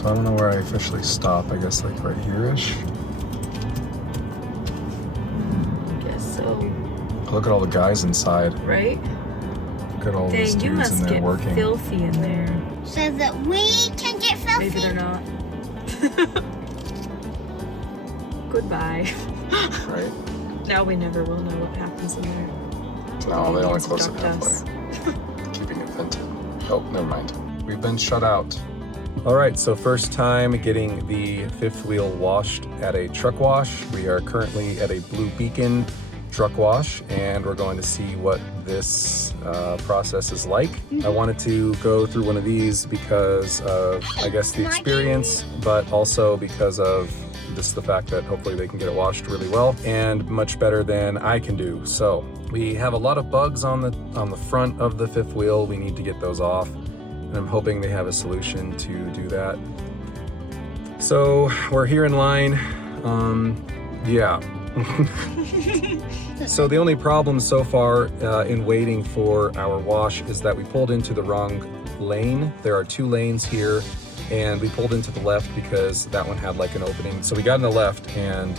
So I don't know where I officially stop. I guess like right here-ish. Guess so. Look at all the guys inside. Right? Look at all these Dang, you dudes in must there get working. filthy in there. So that we can get filthy. Maybe they're not. Goodbye. Right? Now we never will know what happens in there. No, they only Aliens close it abduct us. halfway. Keeping it vented. Oh, never mind. We've been shut out. All right, so first time getting the fifth wheel washed at a truck wash. We are currently at a Blue Beacon truck wash, and we're going to see what this process is like. I wanted to go through one of these because of, I guess, the experience, but also because of just the fact that hopefully they can get it washed really well and much better than I can do. So we have a lot of bugs on the front of the fifth wheel. We need to get those off, and I'm hoping they have a solution to do that. So we're here in line. Yeah. So the only problem so far in waiting for our wash is that we pulled into the wrong lane. There are two lanes here, and we pulled into the left because that one had like an opening. So we got in the left, and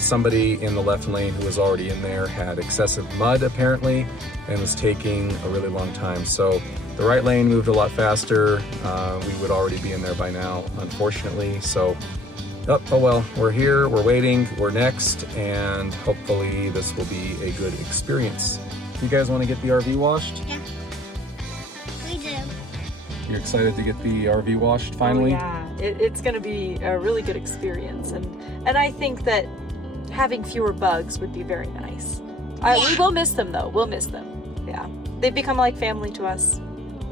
somebody in the left lane who was already in there had excessive mud apparently and was taking a really long time. So the right lane moved a lot faster. We would already be in there by now, unfortunately. So oh well, we're here, we're waiting, we're next, and hopefully this will be a good experience. You guys want to get the RV washed? Yeah. We do. You're excited to get the RV washed finally? Oh, yeah, it's going to be a really good experience, and I think that having fewer bugs would be very nice. We will miss them though. We'll miss them. Yeah, they've become like family to us.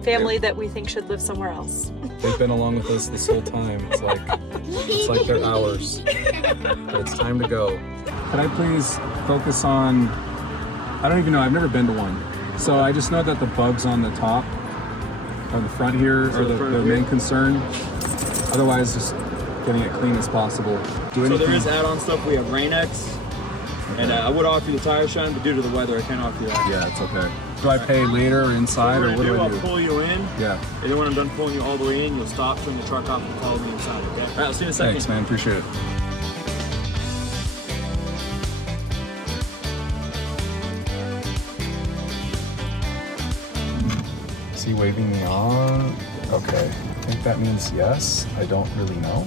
Family that we think should live somewhere else. They've been along with us this whole time. It's like they're ours. But it's time to go. Could I please focus on, I don't even know, I've never been to one. So I just know that the bugs on the top, on the front here, are the main concern. Otherwise, just getting it clean as possible. So there is add-on stuff. We have Rain-X, and I would offer you the tire shine, but due to the weather, I can't offer you that. Yeah, it's okay. Do I pay later or inside, or what do I do? I'll pull you in. Yeah. And then when I'm done pulling you all the way in, you'll stop, turn the truck off, and follow me inside, okay? All right, I'll see you in a second. Thanks, man. Appreciate it. Is he waving me on? Okay. I think that means yes. I don't really know.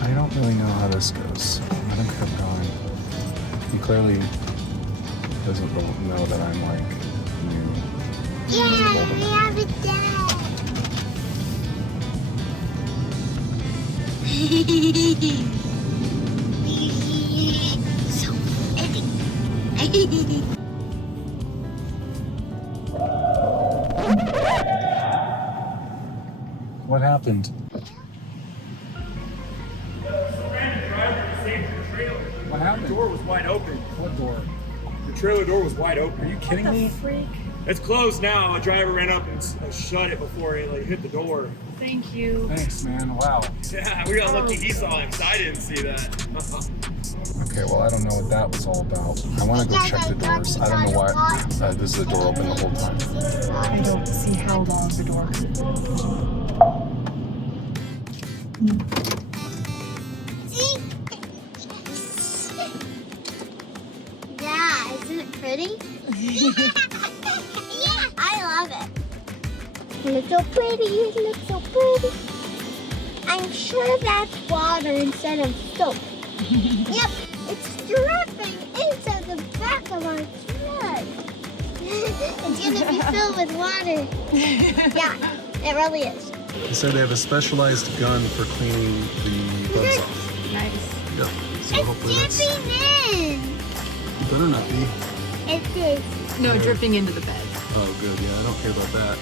I don't really know how this goes. Let him keep going. He clearly doesn't know that I'm like new. Yeah, we have a dad. So pretty. What happened? What happened? The door was wide open. What door? The trailer door was wide open. Are you kidding me? Freak. It's closed now. A driver ran up and shut it before it hit the door. Thank you. Thanks, man. Wow. Yeah, we got lucky he saw it because I didn't see that. Okay, well, I don't know what that was all about. I want to go check the doors. I don't know why this is the door open the whole time. I don't see how long the door could See? Yeah, isn't it pretty? Yeah, I love it. It looks so pretty, it looks so pretty. I'm sure that's water instead of soap. Yep, it's dripping into the back of our truck. It's gonna be filled with water. Yeah, it really is. He said they have a specialized gun for cleaning the bugs off. Nice. Yeah. So hopefully It's that's dripping in. better not be. It is. No, dripping into the bed. Oh, good. Yeah, I don't care about that.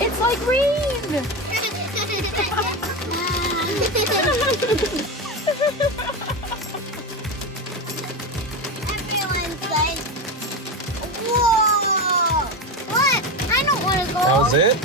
It's like rain. Everyone's like, whoa! What? I don't want to go. That was it?